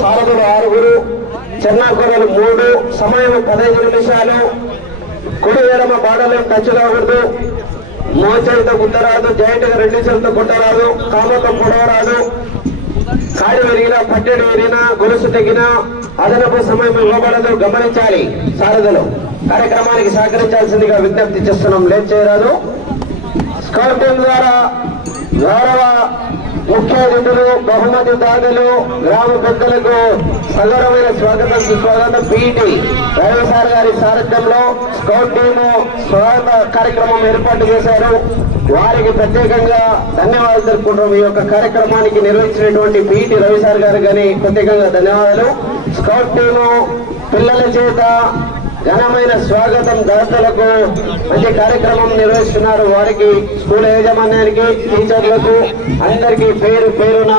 సారథులు ఆరుగురు చెన్నాకొరలు మూడు సమయం పదహైదు నిమిషాలు. కుడి ఎడమ బాడలో టచ్ కాకూడదు మోచేత గుద్దరాదు జాయింట్గా రెండు చేతులతో గుట్టరాదు కామతో పొడవరాదు. కాడి విరిగినా పట్టెడు విరిగినా గొలుసు తగ్గినా అదనపు సమయం ఇవ్వబడదు. గమనించాలి సారథులు. కార్యక్రమానికి సహకరించాల్సిందిగా విజ్ఞప్తి చేస్తున్నాం. లేట్ చేయరాదు. స్కౌట్ ద్వారా గౌరవ ముఖ్య అతిథులు బహుమతి దాతలు గ్రామ పెద్దలకు సగౌరవమైన స్వాగతం సుస్వాగతం. పీఈటి రవి సార్ గారి సారథ్యంలో స్కౌట్ టీము స్వాగత కార్యక్రమం ఏర్పాటు చేశారు. వారికి ప్రత్యేకంగా ధన్యవాదాలు తెలుపుకుంటాం ఈ యొక్క కార్యక్రమానికి నిర్వహించినటువంటి పీఈటి రవి సార్ గారు కానీ ప్రత్యేకంగా ధన్యవాదాలు. స్కౌట్ టీము పిల్లల చేత ఘనమైన స్వాగతం దాతలకు. మంచి కార్యక్రమం నిర్వహిస్తున్నారు వారికి స్కూల్ యాజమాన్యానికి టీచర్లకు అందరికీ పేరు పేరున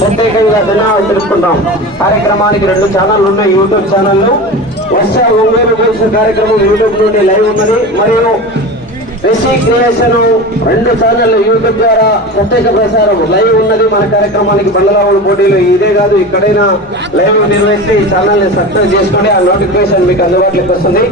ప్రత్యేకంగా ధన్యవాదాలు తెలుపుకుంటాం. కార్యక్రమానికి రెండు ఛానళ్ళు ఉన్నాయి యూట్యూబ్ ఛానళ్ళు వర్ష ఒంగోలు కార్యక్రమం యూట్యూబ్ నుండి లైవ్ ఉన్నది. మరియు రిషి క్రియేషన్ రెండు ఛానళ్ళు యూట్యూబ్ ద్వారా ప్రత్యేక ప్రసారం. లైవ్ ఉన్నది మన కార్యక్రమానికి బండలావుల పోటీలు. ఇదే కాదు ఇక్కడైనా లైవ్ నిర్వహిస్తే ఈ ఛానల్ని సబ్స్క్రైబ్ చేసుకోండి ఆ నోటిఫికేషన్ మీకు అందుబాటులోకి వస్తుంది.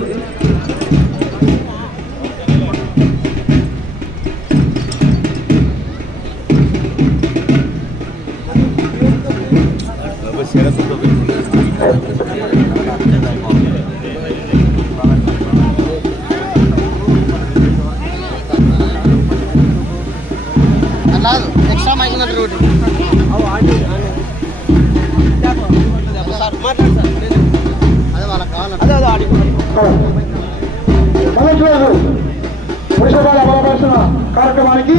వారికి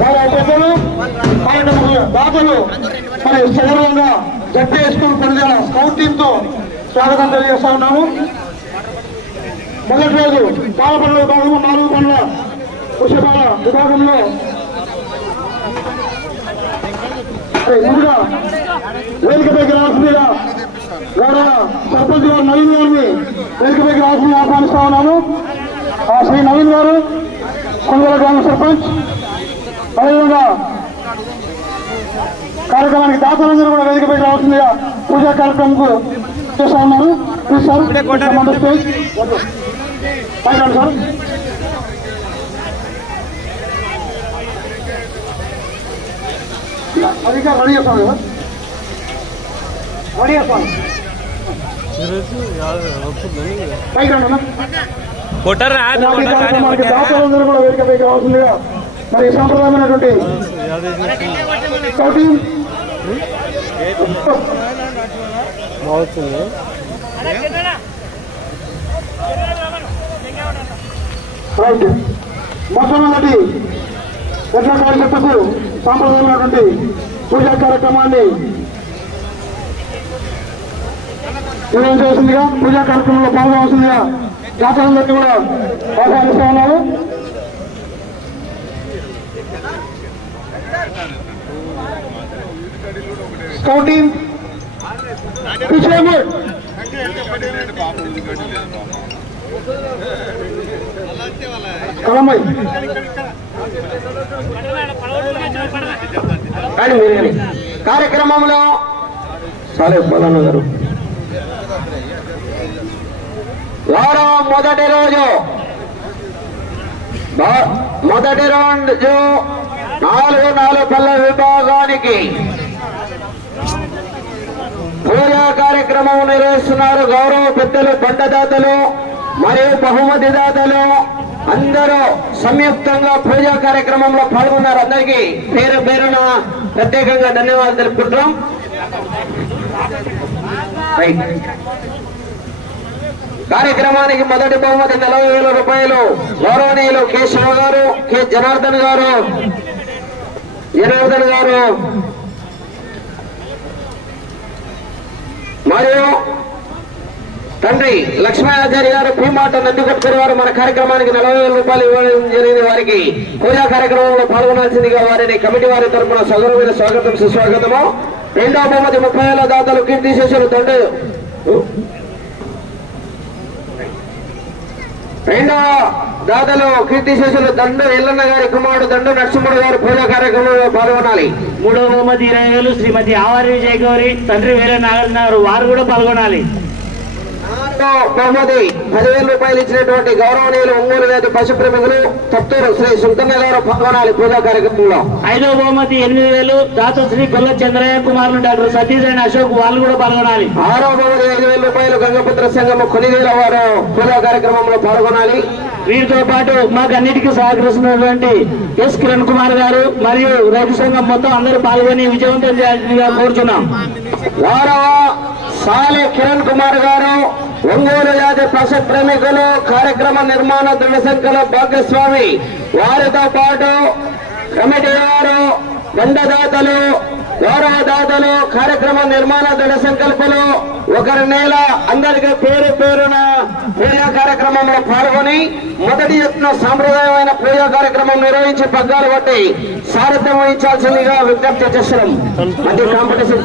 గౌరవ పెద్దలు కార్యక్రమ దాతలు మరి సగర్వంగా జడ్పీ వేసుకుని పరిధిన స్కౌట్ టీమ్తో స్వాగతం తెలియజేస్తా ఉన్నాము. మొదటి రోజు బాల పనుల విభాగము నాలుగు పనుల వృషభాల విభాగంలో ముందుగా వేదికపైకి రావాల్సిందిగా గౌరవ సర్పంచ్ గారు నవీన్ గారిని వేదికపైకి రావాల్సిందిగా ఆహ్వానిస్తా ఉన్నాను ఆ శ్రీ నవీన్ గారు కొండల గ్రామ సర్పంచ్ అదేవిధంగా కార్యక్రమానికి దాతలందరూ కూడా వేదికపైకి రావాల్సిందిగా పూజా కార్యక్రమంకు చేస్తా ఉన్నారు. ప్లీజ్ సార్ రండి సార్. అది ఇంకా రెడీ చేస్తాం కదా. రెడీ చేస్తాం. పైకి రండి. కొట్టరా? ఇలాంటి కార్యక్రమానికి దాతలందరూ కూడా వేదికపైకి రావాల్సిందిగా మరి సాంప్రదాయమైనటువంటి స్కౌటింగ్ రైట్. మొట్టమొదటి ఎట్ల కార్యకర్తకు సాంప్రదాయమైనటువంటి పూజా కార్యక్రమాన్ని నిర్వహించవలసిందిగా పూజా కార్యక్రమంలో పాల్గొనవలసిందిగా జాతరందరినీ కూడా ఆహ్వానిస్తా ఉన్నాను స్కౌటింగ్ విషయము కానీ మీరు కార్యక్రమంలో సాలే బలన్న గారు. వారం మొదటి రోజు. మొదటి రోజు నాలుగు నాలుగు పల్ల విభాగానికి పూజా కార్యక్రమం నిర్వహిస్తున్నారు గౌరవ పెద్దలు పంటదాతలు మరియు బహుమతి దాతలు. అందరూ సంయుక్తంగా పూజా కార్యక్రమంలో పాల్గొన్నారు. అందరికీ పేరు పేరున ప్రత్యేకంగా ధన్యవాదాలు తెలుపుకుంటున్నాం. కార్యక్రమానికి మొదటి బహుమతి నలభై వేల రూపాయలు గౌరవనీయులు కె శివ గారు కె జనార్దన్ గారు జనార్దన్ గారు. మరియు తండ్రి లక్ష్మణాచార్య గారు భీమాట నందికొట్టుకుని వారు మన కార్యక్రమానికి నలభై వేల రూపాయలు ఇవ్వడం జరిగింది వారికి. పూజా కార్యక్రమంలో పాల్గొనాల్సిందిగా వారిని కమిటీ వారి తరపున సగౌరవమైన స్వాగతం సుస్వాగతము. రెండో బహుమతి ముప్పై వేల దాతలు కీర్తి శేషులు తండ్రి రెండవ దాతలు కీర్తి శేషులు దండు ఎల్లన్న గారి కుమారుడు దండు నరసింహుడు గారు పూజా కార్యక్రమంలో పాల్గొనాలి. మూడవ బహుమతి ఇరవై వేలు శ్రీమతి ఆవారి విజయ గౌరి తండ్రి వేరే నాగార్జున గారు వారు కూడా పాల్గొనాలి. బహుమతి పదివేల రూపాయలు ఇచ్చినటువంటి గౌరవనీయులు ఒంగోలు వేది పశు ప్రేమికులు తత్తూరు శ్రీ సుల్తన్న గారు పాల్గొనాలి పూజా కార్యక్రమంలో. ఐదవ బహుమతి ఎనిమిది వేలు. శ్రీ గొల్ల చంద్రయ్య కుమారులు డాక్టర్ సతీష్ అండ్ అశోక్ వాళ్ళు కూడా పాల్గొనాలి. ఆరో బహుమతి ఐదు వేల రూపాయలు గంగపుత్ర సంఘము కొనిదేల వారు పూజా కార్యక్రమంలో పాల్గొనాలి. వీరితో పాటు మాకు అన్నిటికీ సహకరిస్తున్నటువంటి ఎస్ కిరణ్ కుమార్ గారు మరియు రైతు సంఘం మొత్తం అందరూ పాల్గొని విజయవంతం చేయాల్సిందిగా కోరుచున్నాం. వారవ సాలే కిరణ్ కుమార్ గారు ఒంగోలు జాతి పశు ప్రేమికులు కార్యక్రమ నిర్మాణ దృఢ భాగస్వామి. వారితో పాటు కమిటీ వారు దండదాతలు గౌరవదాతలు కార్యక్రమ నిర్మాణ దృఢ సంకల్పలు ఒకరి నేల అందరికీ పేరు పేరున పూజా కార్యక్రమంలో పాల్గొని మొదటి ఎత్తున సాంప్రదాయమైన పూజా కార్యక్రమం నిర్వహించి పగ్గాలు పట్టి సారథ్యం వహించాల్సిందిగా విజ్ఞప్తి చేస్తున్నాం. అంటే కాంపిటీషన్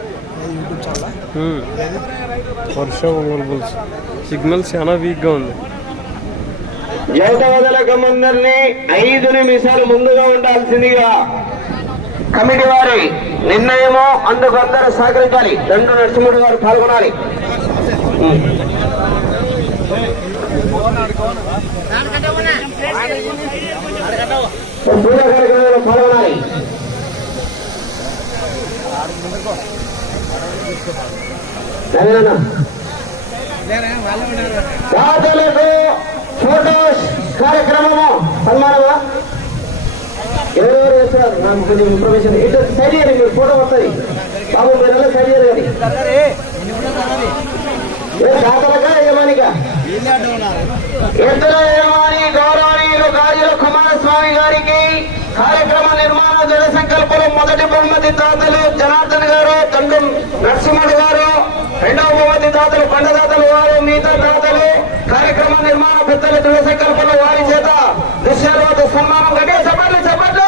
సిగ్నల్ ఉరవలేదు ఉమ్. వర్షం ఒంగోలు పులుసు సిగ్నల్ చాలా వీక్గా ఉంది. ఐదు నిమిషాలు ముందుగా ఉండాల్సిందిగా కమిటీ వారి నిర్ణయము అందుకు అందరూ సహకరించాలి. దండు నరసింహుడు గారు పాల్గొనాలి. పాల్గొనాలి. నవీనన్నా ఫోటోస్ కార్యక్రమము. సన్మానమా? ఎవరెవరు చేస్తారు నాకు కొంచెం ఇన్ఫర్మేషన్ ఇటు సైడ్ చేయండి మీరు. ఫోటో వస్తుంది. బాబు మీరు ఎలా సైడ్ చేయాలి కానీ దాతలకా యజమానిక ఇద్దరు యజమాని గౌరవనీయులు గాజుల కుమారస్వామి గారికి కార్యక్రమ నిర్మాణ జన సంకల్పంలో మొదటి బహుమతి దాతలు జనార్దన్ గారు. తండ్రి నరసింహుడు గారు రెండవ బహుమతి దాతలు పండదాతలు వారు మిగతా దాతలు కార్యక్రమ నిర్మాణ పెద్దల దృఢ సంకల్పంలో వారి చేత దృశ్యాలతో సన్మానం గట్టిగా చెప్పండి చెప్పండి.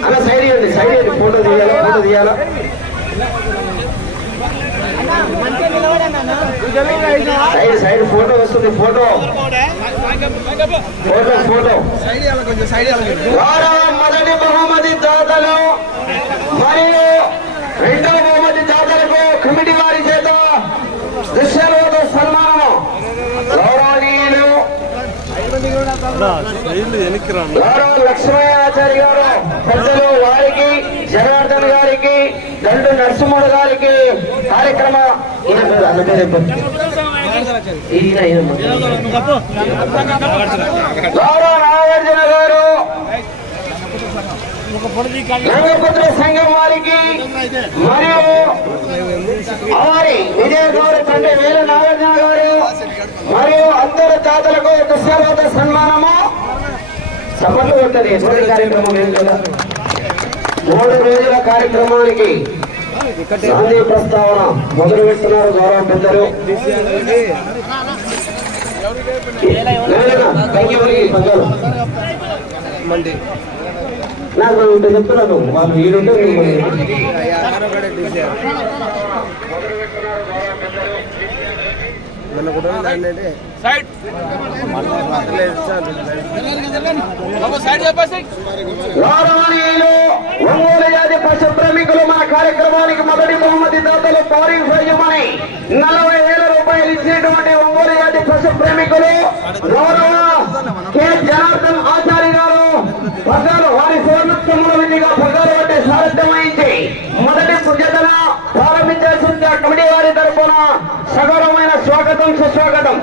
అలా సైడ్ ఇవ్వండి సైడ్ ఇవ్వండి ఫోటో తీయాలా ఫోటో తీయాలా? సైడ్ సైడ్ ఫోటో వస్తుంది ఫోటో. Photo photo. మొదటి బహుమతి దాతలు. మరియు రెండవ బహుమతి దాతలకు కమిటీ వారి చేత దృశ్యాలతో సన్మానము. గౌరవనీయులు వెనక్కి గౌరవ లక్ష్మయ్యాచారి గారు ప్రజలు వారికి జనార్దన్ గారికి దండు నరసింహుడు గారికి కార్యక్రమ గౌరవ నాగార్జున గారు రంగపుత్ర సంఘం వారికి మరియు వారి విజయ గౌరి తండ్రి వీర నాగార్జున గారు మరియు అందరు దాతలకు దుశ్శాలత సన్మానము. సభలు ఉంటుంది మొదటి కార్యక్రమం ఏం కదా? మూడు రోజుల కార్యక్రమానికి గాంధీ ప్రస్తావన మొదలు పెడుతున్నారు గౌరవ పెద్దలు. పగ్గాలు. నాకు ఇంత చెప్తున్నాను వాళ్ళు వీడుంటే ఒంగోలు జాతి పశు ప్రేమికులు మన కార్యక్రమానికి మొదటి బహుమతి దాతలు పారీ ఫైజమని నలభై వేల రూపాయలు ఇచ్చినటువంటి ఒంగోలు జాతి పశు ప్రేమికులు గౌరవ కె జనార్దన్ ఆచార్య గారు పగ్గాలు వారి సువర్ణోత్సవంలో విధిగా పగ్గాలు పట్టి సారథ్యం వహించి మొదటి జతన ప్రారంభించాల్సిందిగా కమిటీ వారి తరఫున సగౌరవమైన స్వాగతం.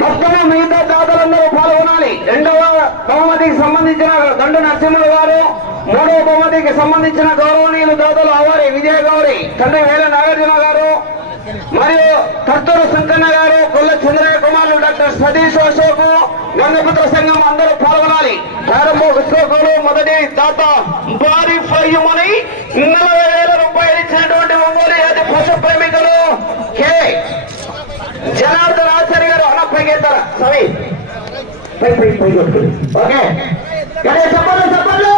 సుస్వాగతం మిగతా దాతలందరూ పాల్గొనాలి. రెండవ బహుమతికి సంబంధించిన దండు నరసింహులు గారు మూడవ బహుమతికి సంబంధించిన గౌరవనీయులు దాతలు అవారి విజయ గౌరి తండ్రి వేల నాగార్జున గారు మరియు కర్తూరు శంకన్న గారు కొల్ల చంద్రయ్య కుమారులు డాక్టర్ సతీష్ అశోక్ గంగపుత్ర సంఘం అందరూ పాల్గొనాలి. ప్రారంభ ఉద్యోగులు మొదటి దాత భారీ ఫర్యుమని నలభై వేల రూపాయలు ఇచ్చినటువంటి ఒంగోలు జాతి పశు ప్రేమికులు కే. జనార్దన్ ఆచార్య గారు అన్న పైకెత్తారా సవి ఓకే. చెప్పండి చెప్పండి.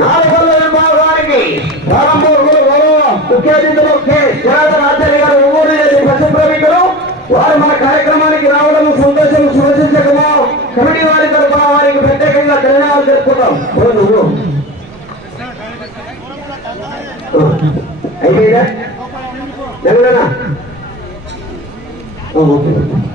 నాలుగు విభాగానికి ప్రారంభ ముఖ్య అతిథులు కే. ಬರೋ ಓಕೆ ಐದು ಇದೆ? Okay okay.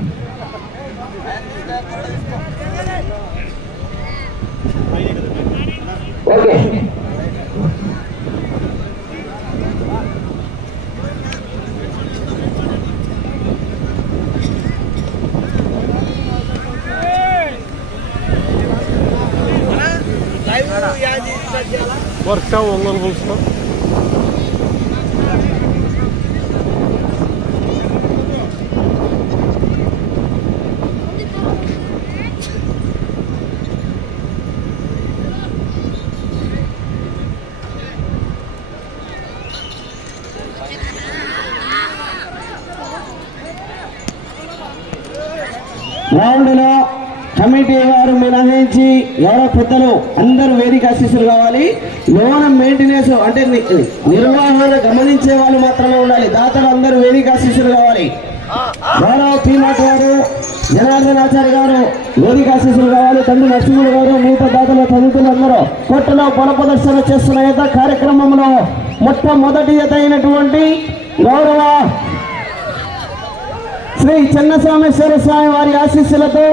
వర్ష ఒంగోలు పులుసు రౌండ్లో కమిటీ వారు మినహాయించి ఎవరో పెద్దలు అందరూ వేదిక ఆశీస్సులు కావాలి. లోన మెయింటెనెన్స్ అంటే నిర్వహణ గమనించే వాళ్ళు మాత్రమే ఉండాలి. దాతలు అందరూ వేదిక ఆశీస్సులు కావాలి. గౌరవ పీనాట్ గారు జనార్దన్ ఆచార్య గారు వేదిక ఆశీస్సులు కావాలి. తండ్రి నరసింహుడు గారు మిగతా దాతలు తదితరులు అందరూ కొట్టలో పొల ప్రదర్శన చేస్తున్న యొక్క కార్యక్రమంలో మొట్టమొదటి జత అయినటువంటి గౌరవ శ్రీ చెన్నస్వామేశ్వర స్వామి వారి ఆశీస్సులతో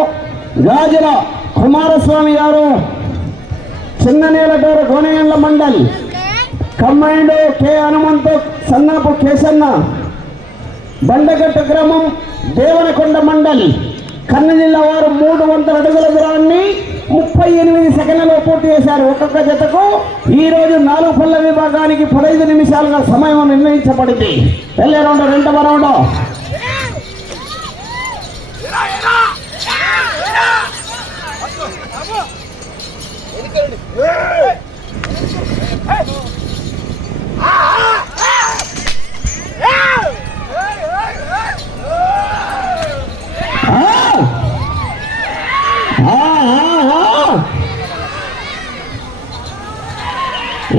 గాజుల కుమారస్వామి గారు చిన్ననేలటూరు గోనెయండ్ల మండల్. కమ్మైండ్ కె హనుమంతు సన్నపు కేసన్న. బండగట్టు గ్రామం దేవనకొండ మండల్. కన్నజిల్లా వారు మూడు వందల అడుగుల దూరాన్ని ముప్పై ఎనిమిది సెకండ్లలో పూర్తి చేశారు. ఒక్కొక్క జతకు ఈరోజు నాలుగు పళ్ళ విభాగానికి పదహైదు నిమిషాలుగా సమయం నిర్ణయించబడింది. వెళ్ళే రౌండ్ రెండవ రౌండ్.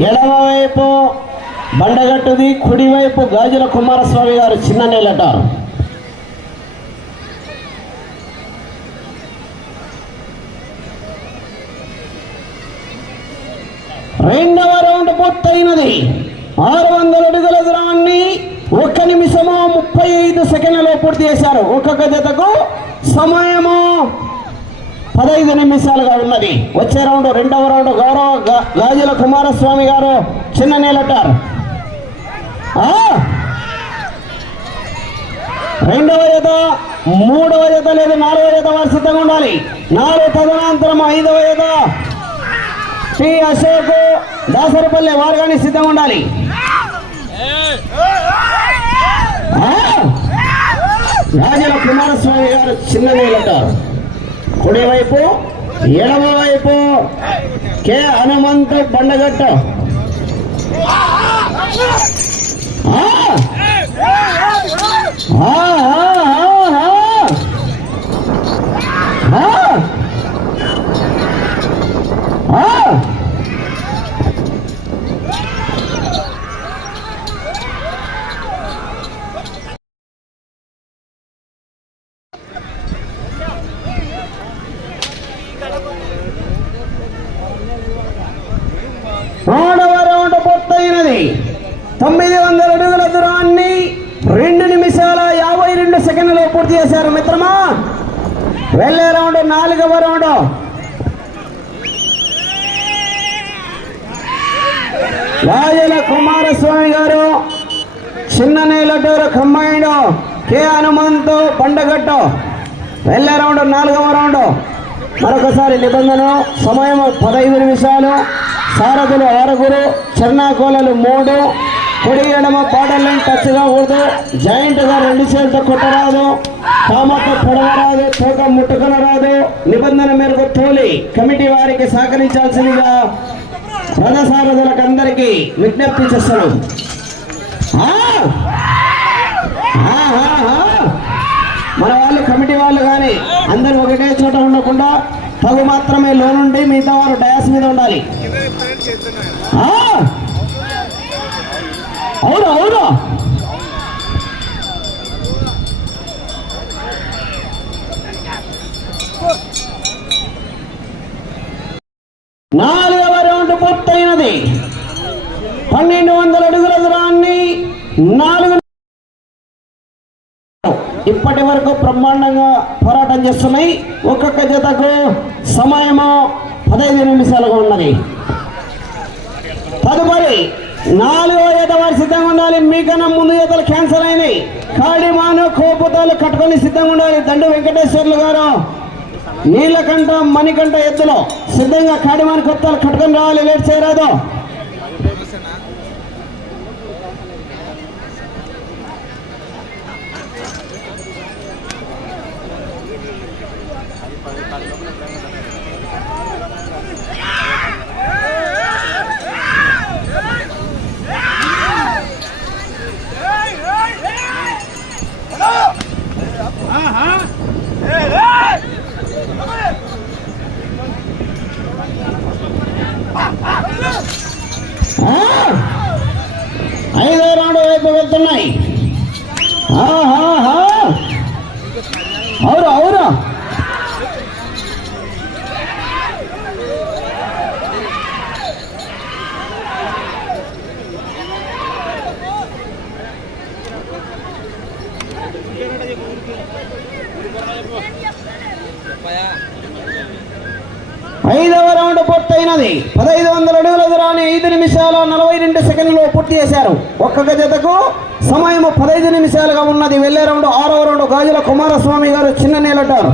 ఎడమవైపు బండగట్టుది కుడివైపు గాజుల కుమారస్వామి గారు చిన్న నేలట. రెండవ రౌండ్ పూర్తయినది. ఆరు వందల అడుగుల దూరాన్ని ఒక్క నిమిషము ముప్పై ఐదు సెకండ్లలో పూర్తి చేశారు. ఒక్కొక్క జతకు సమయము పదహైదు నిమిషాలుగా ఉన్నది. వచ్చే రౌండ్ రెండవ రౌండ్ గౌరవ గా- గాజుల కుమారస్వామి గారు చిన్న నేలటారు. రెండవ జత మూడవ జత లేదు నాలుగవ జత వారు సిద్ధంగా ఉండాలి. నాలుగు తదనంతరం ఐదవ జత శ్రీ అశోక్ దాసరిపల్లె వారు కానీ సిద్ధంగా ఉండాలి. రాజుల కుమారస్వామి గారు చిన్న నేలటారు కుడివైపు ఎడమ వైపు కె హనుమంతు బండగట్ట. ఆ! మూడవ రౌండ్ పూర్తయినది. తొమ్మిది వందల అడుగుల దూరాన్ని రెండు నిమిషాల యాభై రెండు సెకండ్లో పూర్తి చేశారు మిత్రమా. వెళ్ళే రౌండ్ నాలుగవ రౌండ్. రాజుల కుమారస్వామి గారు చిన్న నీలటూరు కంబైండ్ కె హనుమంతు పండగట్టు వెళ్ళే రౌండ్ నాలుగవ రౌండ్. మరొకసారి నిబంధన సమయం పదహైదు నిమిషాలు. సారథులు ఆరుగురు చిన్నాకోలలు మూడు. కుడి ఎడమ బార్డర్ లైన్ టచ్ కాకూడదు. రెండు చేతులతో కొట్టరాదు. కామతో పొడవరాదు తోక ముట్టుకొనరాదు. నిబంధన మేరకు తోలి కమిటీ వారికి సహకరించాల్సిందిగా రథసారథులకు అందరికీ విజ్ఞప్తి చేస్తున్నాం మన వాళ్ళు కమిటీ వాళ్ళు కానీ అందరూ ఒకటే చోట ఉండకుండా తగు మాత్రమే లోనుండి మిగతా వారు డయాస్ మీద ఉండాలి. అవును అవును? బ్రహ్మాండంగా పోరాటం చేస్తున్నాయి. ఒక్కొక్క జతకు సమయము పదహైదు నిమిషాలుగా ఉన్నది. తదుపరి నాలుగో జత వారు సిద్ధంగా ఉండాలి. మీకన్నా ముందు జతలు క్యాన్సల్ అయినాయి. కాడిమాను కోపుతాలు కట్టుకొని సిద్ధంగా ఉండాలి. దండు వెంకటేశ్వర్లు గారు నీళ్ళకంట మణికంఠ ఎత్తులో సిద్ధంగా కాడిమాను కొత్తలు కట్టుకొని రావాలి. లేట్ చేయరాదు ఆ! ఐదో రౌండ్ వైపు వెళ్తున్నాయి ఆహాహా! అవును అవును ఐదవ రౌండ్ ఉన్నది పదహైదు వందల అడుగుల దూరాన్ని ఐదు నిమిషాల నలభై రెండు సెకండ్లో పూర్తి చేశారు. ఒక్కొక్క జతకు సమయం పదహైదు నిమిషాలుగా ఉన్నది. వెళ్ళే రౌండ్ ఆరవ రౌండ్ గాజుల కుమారస్వామి గారు చిన్న నేలటారు.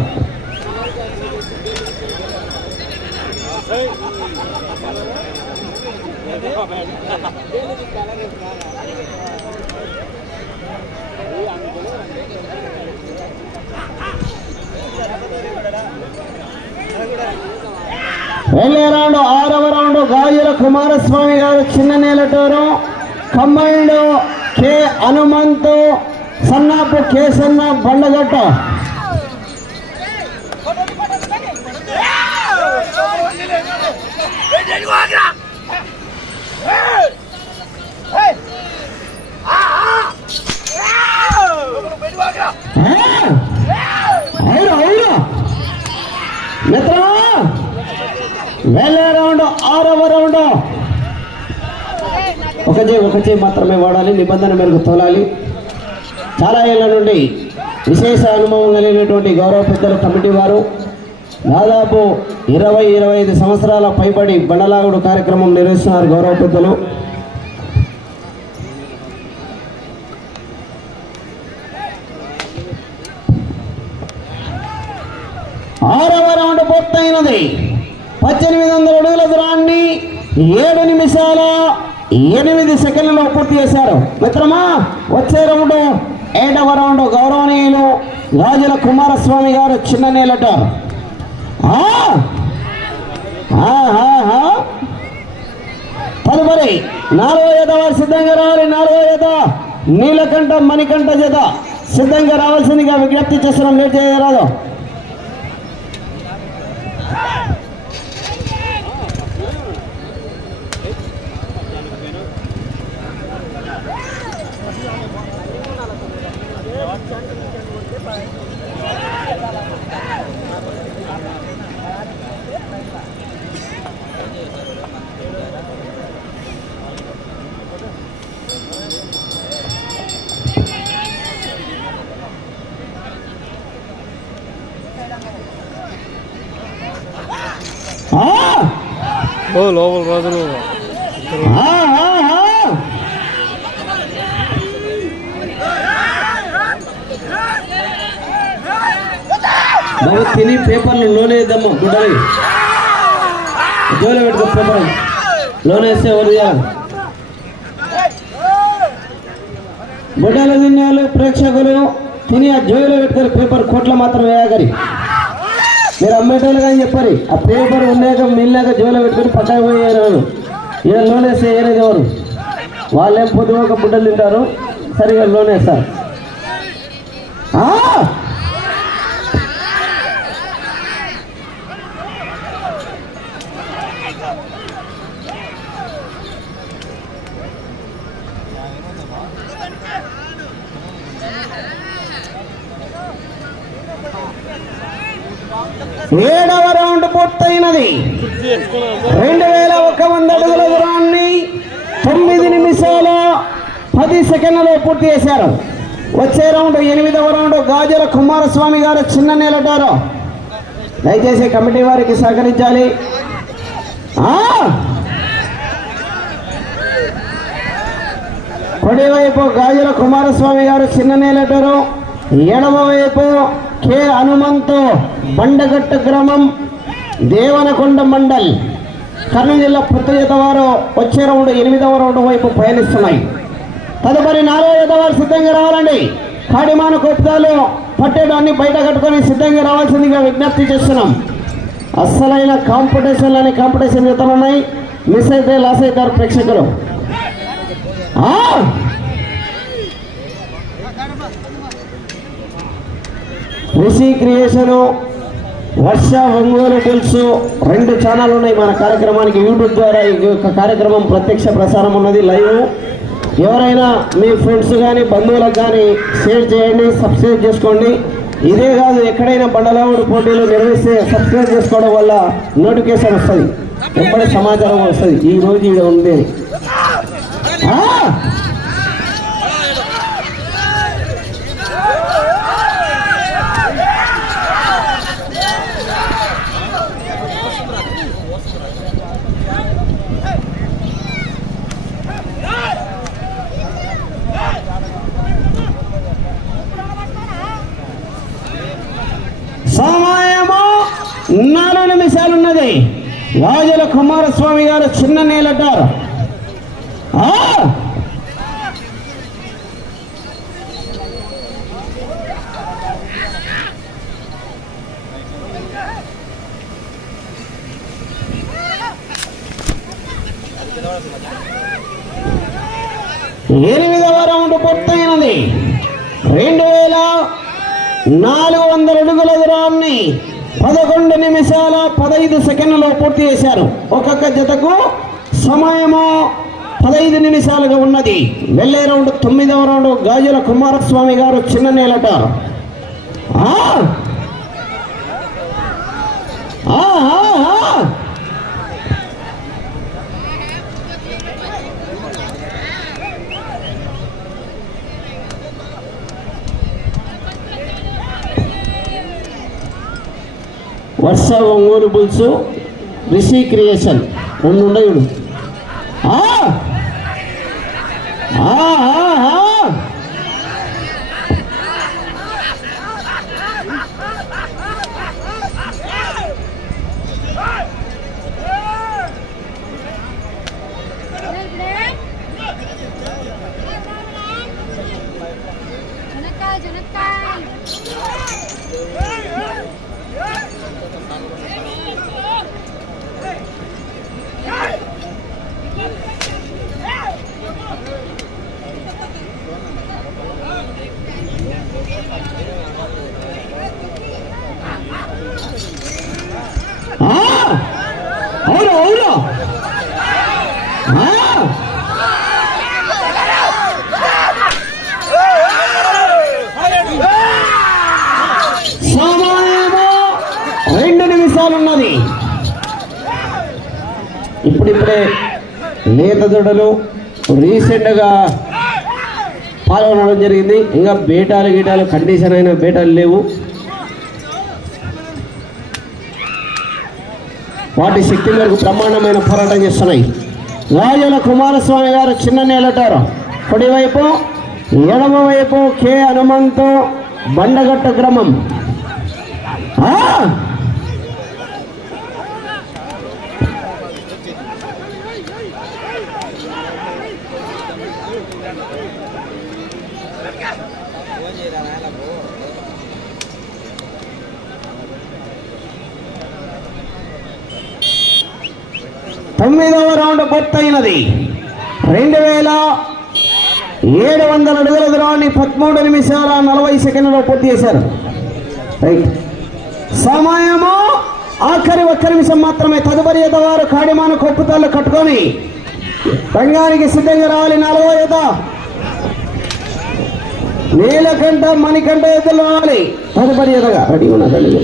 వెళ్ళే రౌండ్ ఆరవ రౌండ్ గాజుల కుమారస్వామి గారు Chinna Nelaturu. Combined K Hanumanthu Sannapu Kesanna Bandagatta. ఒక ఒక చేయి మాత్రమే వాడాలి నిబంధన మేరకు తోలాలి. చాలా ఏళ్ళ నుండి విశేష అనుభవం కలిగినటువంటి గౌరవ పెద్దల కమిటీ వారు దాదాపు ఇరవై ఇరవై ఐదు సంవత్సరాల పైబడి బండలాగుడు కార్యక్రమం నిర్వహిస్తున్నారు గౌరవ పెద్దలు. ఆరవ రౌండ్ పూర్తయినది. పద్దెనిమిది వందల అడుగుల దూరాన్ని ఏడు ఎనిమిది సెకండ్లలో పూర్తి చేశారు. మిత్రమా వచ్చే రౌండ్ ఏడవ రౌండ్ గౌరవనీయులు రాజుల కుమారస్వామి గారు చిన్న నేలట. ఆ! తదుపరి నాలుగో జత వారు సిద్ధంగా రావాలి. నాలుగో జత నీలకంఠ మణికంఠ జత సిద్ధంగా రావాల్సిందిగా విజ్ఞప్తి చేస్తున్నాం. లేట్ చేయరాదు ఆ! ఓ లోపల రోజులు. ఆ, తిని పేపర్లు లోనే వేద్దాము గుడ్డలి. జోలో పెట్టుకో పేపర్. లోనే వేస్తే ఎవరు చేయాలి? గుడ్డలు తినేవాళ్ళు ప్రేక్షకులు తిని ఆ జోయిలో పెట్టుకొని పేపర్ కోట్ల మాత్రం వేయగలి మీరు అమ్మేటోళ్ళు కానీ చెప్పారు? ఆ పేపర్ ఉన్నాక మిల్లాక జోలో పెట్టుకొని పక్కన పోయారు ఇక లోనేస్తే ఏరేది ఎవరు? వాళ్ళేం పొద్దుగా ఒక బుడ్డలు తింటారు? సరిగా లోనేస్తారు వేస్తారు. ఏడవ రౌండ్ పూర్తయినది రెండు వేల ఒక వంద అడుగుల దూరాన్ని తొమ్మిది నిమిషాల పది సెకండ్లలో పూర్తి చేశారు. వచ్చే రౌండ్ ఎనిమిదవ రౌండ్ గాజుల కుమారస్వామి గారు చిన్న నేలటారు. దయచేసి కమిటీ వారికి సహకరించాలి. కుడివైపు గాజుల కుమారస్వామి గారు చిన్న నేలటారు. ఎడమ వైపు కె. హనుమంతు బండగట్టు గ్రామం దేవనకొండ మండల్. కర్నూలు జిల్లా పుత్తజత వారు వచ్చే రౌండ్ ఎనిమిదవ రౌండ్ వైపు పయనిస్తున్నాయి. తదుపరి నాలుగో జత వారు సిద్ధంగా రావాలండి. కాడిమాన కొట్టుదాలు పట్టేదాన్ని బయట కట్టుకొని సిద్ధంగా రావాల్సిందిగా విజ్ఞప్తి చేస్తున్నాం. అస్సలైన కాంపిటీషన్లని కాంపిటీషన్ జతలు ఉన్నాయి. మిస్ అయితే లాస్ అవుతారు ప్రేక్షకులు. రిషి క్రియేషను వర్ష ఒంగోలు తెలుసు రెండు ఛానల్ ఉన్నాయి. మన కార్యక్రమానికి యూట్యూబ్ ద్వారా ఈ యొక్క కార్యక్రమం ప్రత్యక్ష ప్రసారం ఉన్నది. లైవ్ ఎవరైనా మీ ఫ్రెండ్స్ కానీ బంధువులకు కానీ షేర్ చేయండి సబ్స్క్రైబ్ చేసుకోండి. ఇదే కాదు ఎక్కడైనా బండలావుడు పోటీలు నిర్వహిస్తే సబ్స్క్రైబ్ చేసుకోవడం వల్ల నోటిఫికేషన్ వస్తుంది. ఎప్పటి సమాచారం వస్తుంది. ఈ రోజు ఈడ ఉంది అని. ఆ! సమయము నాలుగు నిమిషాలు ఉన్నది వాజల కుమారస్వామి గారు చిన్న నేలటారు. ఆ! ఎనిమిదవ రౌండ్ పూర్తయినది. రెండు వేల నాలుగు వందల అడుగుల దూరాన్ని పదకొండు నిమిషాల పదహైదు సెకండ్లో పూర్తి చేశారు. ఒక్కొక్క జతకు సమయము పదహైదు నిమిషాలుగా ఉన్నది. వెళ్ళే రౌండ్ తొమ్మిదవ రౌండ్ గాజుల కుమారస్వామి గారు చిన్న నేలట. ఆ! వర్ష ఒంగోలు బుల్స్. రిషి క్రియేషన్. రెండు ఉండవు చూడు. లేత రీసెంట్గా పాల్గొనడం జరిగింది. ఇంకా బేటాలు గీటాలు కండిషన్ అయిన బేటాలు లేవు. వాటి శక్తి మేరకు బ్రహ్మాండమైన పోరాటం చేస్తున్నాయి. రాజుల కుమారస్వామి గారు చిన్న నేలటారు. కుడివైపు ఎడమవైపు కె హనుమంతు బండగట్ట గ్రామం. ఆ! రెండు వేల ఏడు వందల అడుగుల దూరాన్ని పదమూడు నిమిషాల నలభై సెకండ్లో పూర్తి చేశారు. రైట్. సమయము ఆఖరి ఒక్క నిమిషం మాత్రమే. తదుపరి ఈత వారు కాడిమాన కొప్పుతాళ్ళు కట్టుకొని రంగానికి సిద్ధంగా రావాలి. నాలుగో ఈత నీలకంఠ మణికంఠ ఎద్దులు రావాలి. తదుపరి ఈతగా రెడీ ఉన్న తల్లి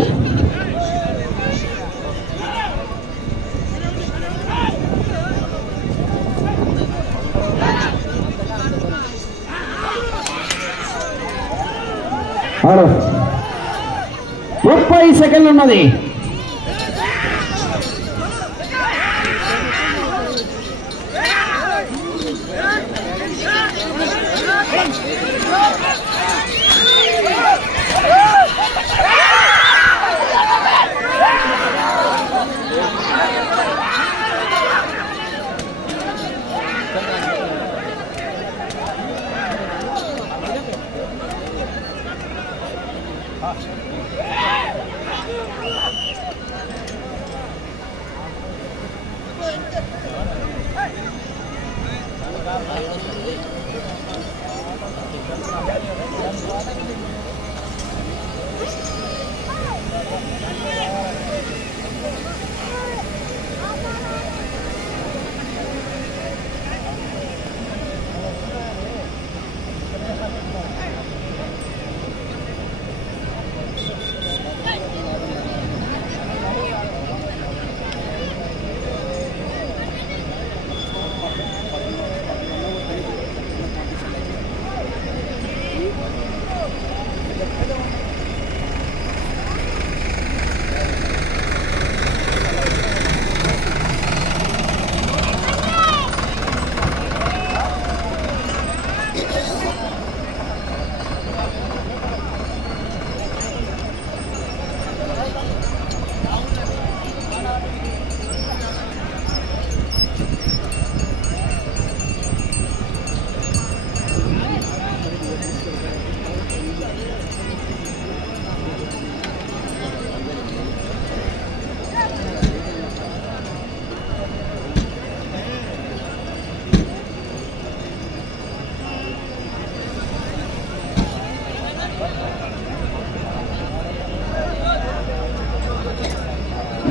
హలో ముప్పై సెకండ్లు ఉన్నది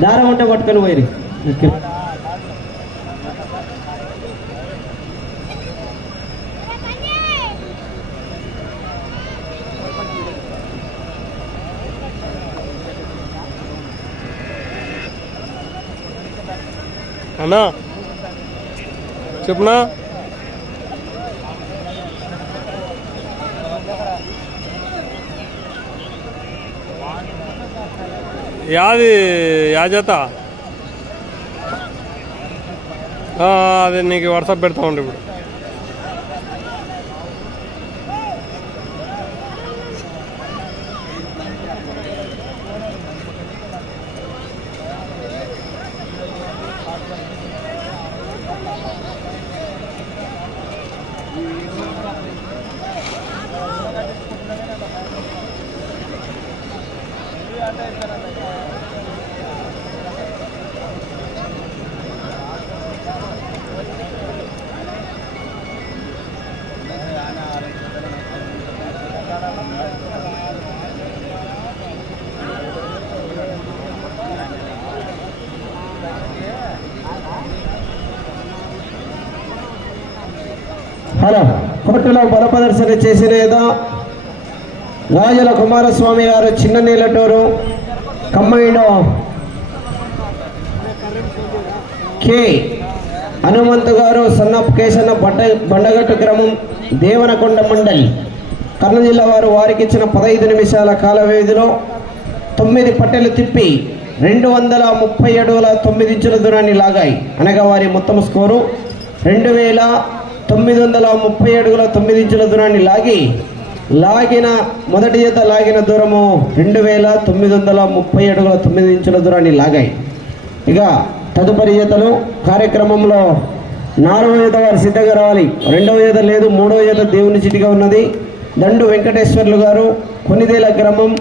దారం ఉంటే పట్టుకొని పోయి అన్నా చెప్పునా? యాది యాజత. అది నీకు వాట్సాప్ పెడతా ఉండి ఇప్పుడు. హలో కోర్టులో బల ప్రదర్శన చేసిన రాజుల కుమారస్వామి గారు చిన్న నీలటూరు కమ్మైండో కె హనుమంతు గారు సన్నప్ కేసన్న బండ బండగట్టు గ్రామం దేవనకొండ మండలి కర్నూలు జిల్లా వారు వారికి ఇచ్చిన పదహైదు నిమిషాల కాల వ్యవధిలో తొమ్మిది పట్టెలు తిప్పి రెండు వందల ముప్పై అడుగుల తొమ్మిది ఇంచుల దూరాన్ని లాగాయి. అనగా వారి మొత్తం స్కోరు రెండు వేల తొమ్మిది వందల ముప్పై అడుగుల తొమ్మిది ఇంచుల దూరాన్ని లాగి లాగిన మొదటి జత లాగిన దూరము రెండు వేల తొమ్మిది వందల ముప్పై అడుగుల తొమ్మిది ఇంచుల దూరాన్ని లాగాయి. ఇక తదుపరి జతలు కార్యక్రమంలో నాలుగవ జత వారు సిద్ధంగా రావాలి. రెండవ జత లేదు మూడవ జత దేవుని చిటిగా ఉన్నది. దండు వెంకటేశ్వర్లు గారు కొనిదేల గ్రామం